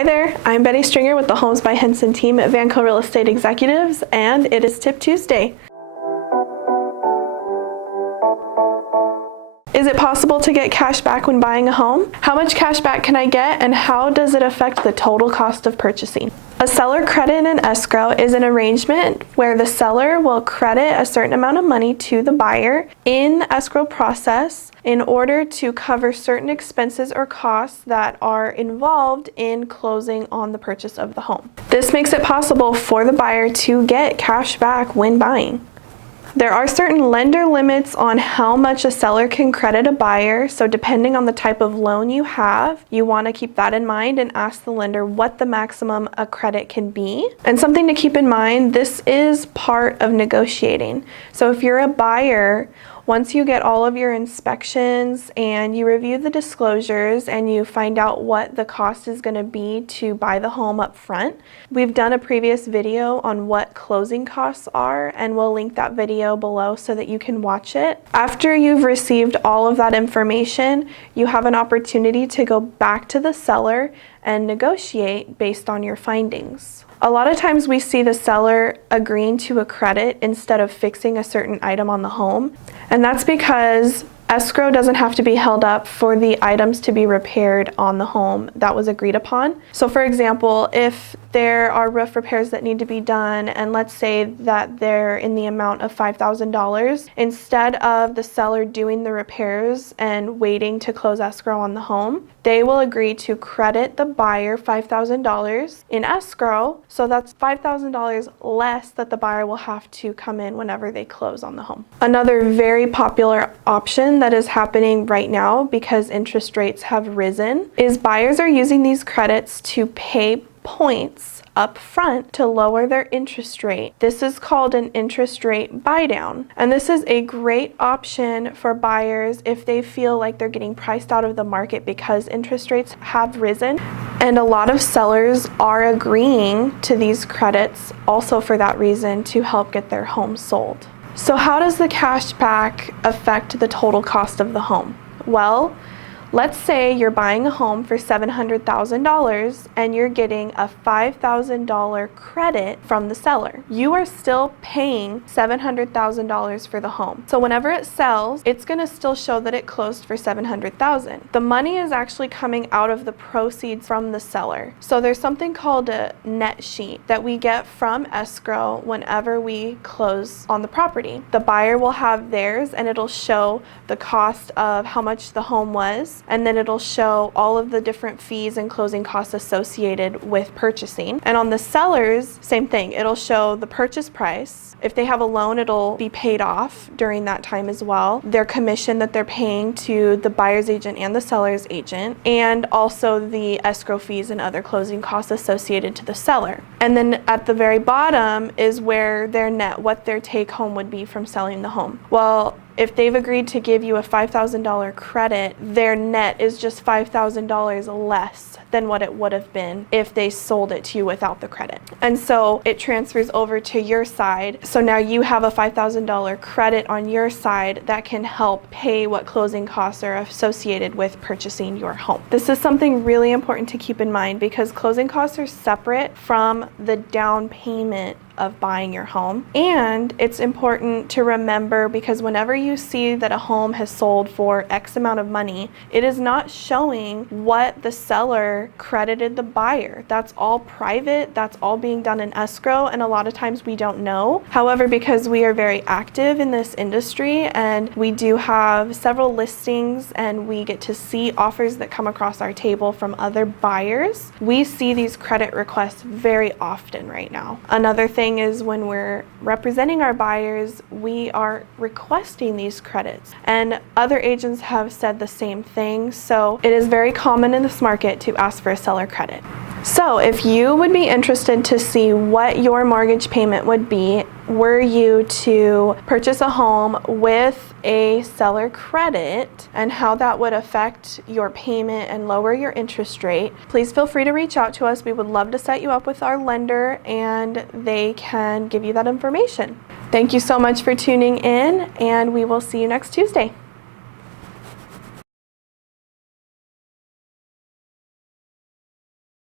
Hi there, I'm Betty Stringer with the Homes by Henson team at Vanco Real Estate Executives, and it is Tip Tuesday. Is it possible to get cash back when buying a home? How much cash back can I get, and how does it affect the total cost of purchasing? A seller credit and escrow is an arrangement where the seller will credit a certain amount of money to the buyer in the escrow process in order to cover certain expenses or costs that are involved in closing on the purchase of the home. This makes it possible for the buyer to get cash back when buying. There are certain lender limits on how much a seller can credit a buyer, so depending on the type of loan you have, you want to keep that in mind and ask the lender what the maximum a credit can be. And something to keep in mind, this is part of negotiating. So if you're a buyer, once you get all of your inspections and you review the disclosures and you find out what the cost is going to be to buy the home up front, we've done a previous video on what closing costs are, and we'll link that video below so that you can watch it. After you've received all of that information, you have an opportunity to go back to the seller and negotiate based on your findings. A lot of times we see the seller agreeing to a credit instead of fixing a certain item on the home, and that's because escrow doesn't have to be held up for the items to be repaired on the home that was agreed upon. So for example, if there are roof repairs that need to be done, and let's say that they're in the amount of $5,000, instead of the seller doing the repairs and waiting to close escrow on the home, they will agree to credit the buyer $5,000 in escrow, so that's $5,000 less that the buyer will have to come in whenever they close on the home. Another very popular option that is happening right now because interest rates have risen is buyers are using these credits to pay points up front to lower their interest rate. This is called an interest rate buy down, and this is a great option for buyers if they feel like they're getting priced out of the market because interest rates have risen. And a lot of sellers are agreeing to these credits also for that reason, to help get their home sold. So how does the cash back affect the total cost of the home? Well, let's say you're buying a home for $700,000 and you're getting a $5,000 credit from the seller. You are still paying $700,000 for the home. So whenever it sells, it's going to still show that it closed for $700,000. The money is actually coming out of the proceeds from the seller. So there's something called a net sheet that we get from escrow whenever we close on the property. The buyer will have theirs, and it'll show the cost of how much the home was, and then it'll show all of the different fees and closing costs associated with purchasing. And on the sellers, same thing. It'll show the purchase price. If they have a loan, it'll be paid off during that time as well. Their commission that they're paying to the buyer's agent and the seller's agent, and also the escrow fees and other closing costs associated to the seller. And then at the very bottom is where their net, what their take home would be from selling the home. Well, if they've agreed to give you a $5,000 credit, their net is just $5,000 less than what it would have been if they sold it to you without the credit. And so it transfers over to your side. So now you have a $5,000 credit on your side that can help pay what closing costs are associated with purchasing your home. This is something really important to keep in mind because closing costs are separate from the down payment of buying your home. And it's important to remember, because whenever you see that a home has sold for X amount of money, it is not showing what the seller credited the buyer. That's all private, that's all being done in escrow, and a lot of times we don't know. However, because we are very active in this industry and we do have several listings and we get to see offers that come across our table from other buyers, we see these credit requests very often right now. Another thing is when we're representing our buyers, we are requesting these credits, and other agents have said the same thing. So it is very common in this market to ask for a seller credit. So if you would be interested to see what your mortgage payment would be were you to purchase a home with a seller credit and how that would affect your payment and lower your interest rate, please feel free to reach out to us. We would love to set you up with our lender and they can give you that information. Thank you so much for tuning in, and we will see you next Tuesday.